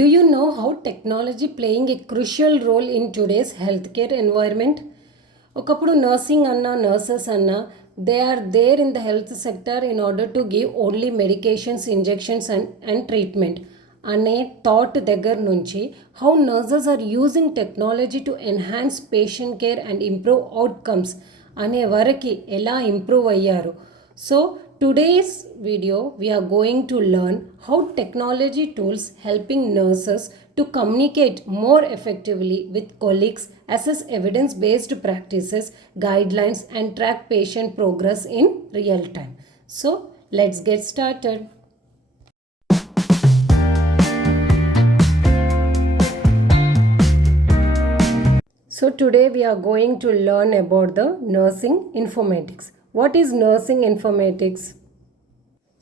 Do you know how technology playing a crucial role in today's healthcare environment? ఒకప్పుడు nursing అన్న nurses అన్న they are there in the health sector in order to give only medications injections and treatment అనే thought దగ్గర నుంచి how nurses are using technology to enhance patient care and improve outcomes అనే వరకు ఎలా improve అయ్యారు. So today's video we are going to learn how technology tools helping nurses to communicate more effectively with colleagues, assess evidence-based practices, guidelines and track patient progress in real time. So let's get started. So today we are going to learn about the nursing informatics. What is nursing informatics?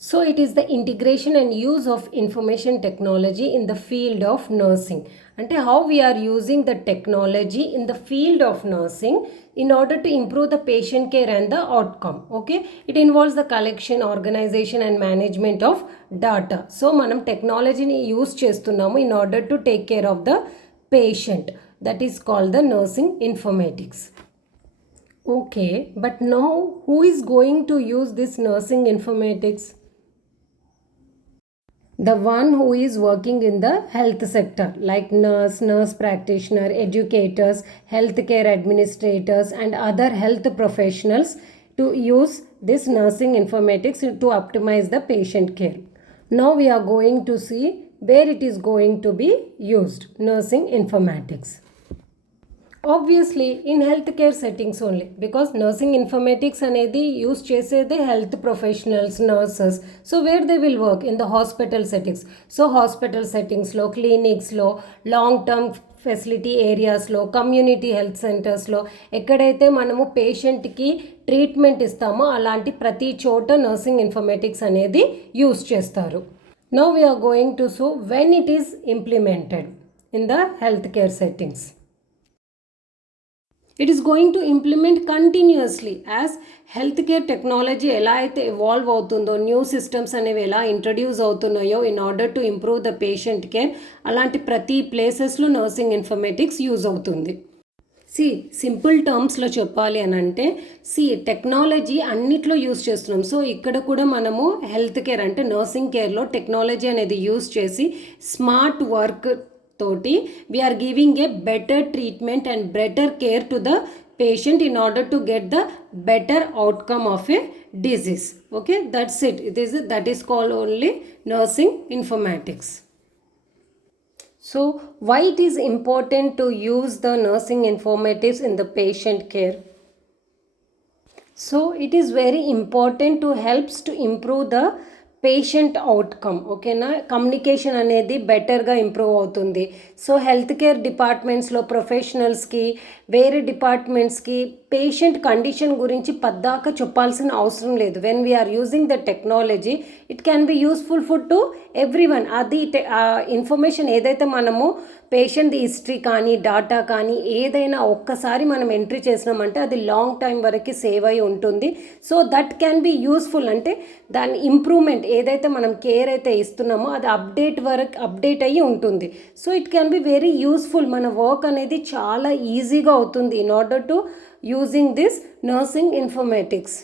So it is the integration and use of information technology in the field of nursing. And how we are using the technology in the field of nursing in order to improve the patient care and the outcome. Okay, it involves the collection, organization and management of data. So manam technology ni use chestunnamo in order to take care of the patient. That is called the nursing informatics. Okay, but now who is going to use this nursing informatics? The one who is working in the health sector, like nurse practitioner, educators, healthcare administrators and other health professionals to use this nursing informatics to optimize the patient care. Now we are going to see where it is going to be used, nursing informatics. Obviously in healthcare settings only, because nursing informatics అనేది use చేసేదే health professionals nurses. So where they will work in the hospital settings. So hospital సెట్టింగ్స్లో, క్లినిక్స్లో, long term facility ఏరియాస్లో, community health సెంటర్స్లో ఎక్కడైతే మనము పేషెంట్కి treatment ఇస్తామో అలాంటి ప్రతి చోట నర్సింగ్ ఇన్ఫర్మేటిక్స్ అనేది యూస్ చేస్తారు. Now we are going to see when it is implemented in the health care settings. It is going to implement continuously as health care technology ఎలా అయితే ఎవాల్వ్ అవుతుందో, న్యూ సిస్టమ్స్ అనేవి ఎలా ఇంట్రడ్యూస్ అవుతున్నాయో in order to improve the patient care, అలాంటి ప్రతి ప్లేసెస్లో nursing informatics use అవుతుంది. సింపుల్ టర్మ్స్లో చెప్పాలి అని అంటే టెక్నాలజీ అన్నిట్లో యూజ్ చేస్తున్నాం. సో ఇక్కడ కూడా మనము హెల్త్ కేర్ అంటే నర్సింగ్ కేర్లో టెక్నాలజీ అనేది యూజ్ చేసి స్మార్ట్ వర్క్ తోటి we are giving a better treatment and better care to the patient in order to get the better outcome of a disease. Okay, that's it. That is called only nursing informatics. So why it is important to use the nursing informatics in the patient care? So it is very important to helps to improve the patient outcome. ఓకేనా, communication అనేది బెటర్గా improve అవుతుంది. So health care డిపార్ట్మెంట్స్లో ప్రొఫెషనల్స్కి, వేరే డిపార్ట్మెంట్స్కి patient condition గురించి పద్దాక చెప్పాల్సిన అవసరం లేదు. When we are using the technology it can be useful for to everyone. అది ఇన్ఫర్మేషన్ ఏదైతే మనము పేషెంట్ హిస్టరీ కానీ డాటా కానీ ఏదైనా ఒక్కసారి మనం ఎంట్రీ చేసినామంటే అది లాంగ్ టైం వరకు సేవ్ అయి ఉంటుంది. So that can be useful. అంటే దాని ఇంప్రూవ్మెంట్ ఏదైతే మనం కేర్ అయితే ఇస్తున్నామో అది అప్డేట్ అయ్యి ఉంటుంది. So it can be very useful. మన వర్క్ అనేది చాలా ఈజీగా అవుతుంది in order to using this nursing informatics.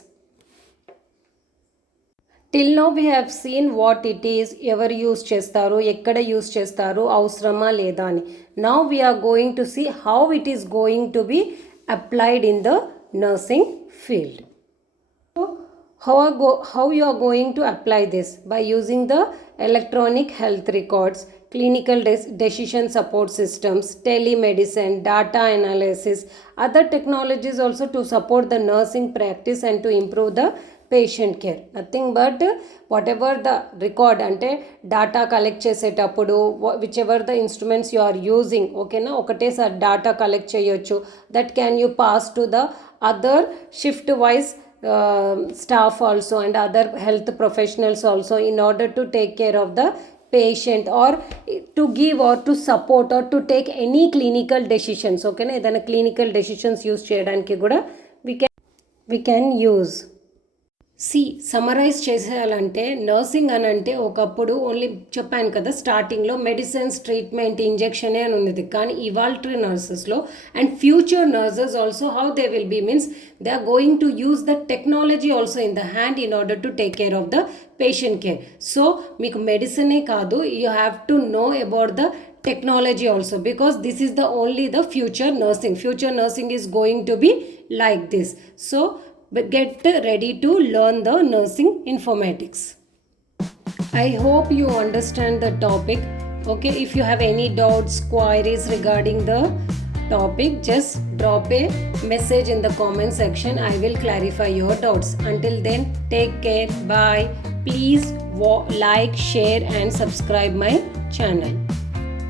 Till now we have seen what it is, ఎవరు యూస్ చేస్తారు, ఎక్కడ యూస్ చేస్తారు, అవసరమా లేదా అని. Now we are going to see how it is going to be applied in the nursing field. How you are going to apply this? By using the electronic health records, clinical decision support systems, telemedicine, data analysis, other technologies also to support the nursing practice and to improve the patient care. Nothing but whatever the record అంటే data collect చేసేటప్పుడు whichever the instruments you are using, ఓకేనా, ఒకటేసారి data collect చేయొచ్చు. That can you pass to the other shift wise staff also and other health professionals also in order to take care of the patient or to give or to support or to take any clinical decisions. Okay na, edana clinical decisions use cheyadaniki kuda we can use. Summarise చేసేయాలంటే nursing అని అంటే ఒకప్పుడు ఓన్లీ చెప్పాను కదా స్టార్టింగ్లో medicines treatment ఇంజెక్షనే అని ఉన్నది. కానీ ఇవాల్ట్రీ నర్సెస్లో and future nurses also how they will be means they are going to use the technology also in the hand in order to take care of the patient care. So మీకు మెడిసినే కాదు, you have to know about the technology also, because this is the only the future nursing is going to be like this. So get ready to learn the nursing informatics. I hope you understand the topic. Okay, if you have any doubts, queries regarding the topic, just drop a message in the comment section. I will clarify your doubts. Until then, take care. Bye. Please like, share and subscribe my channel.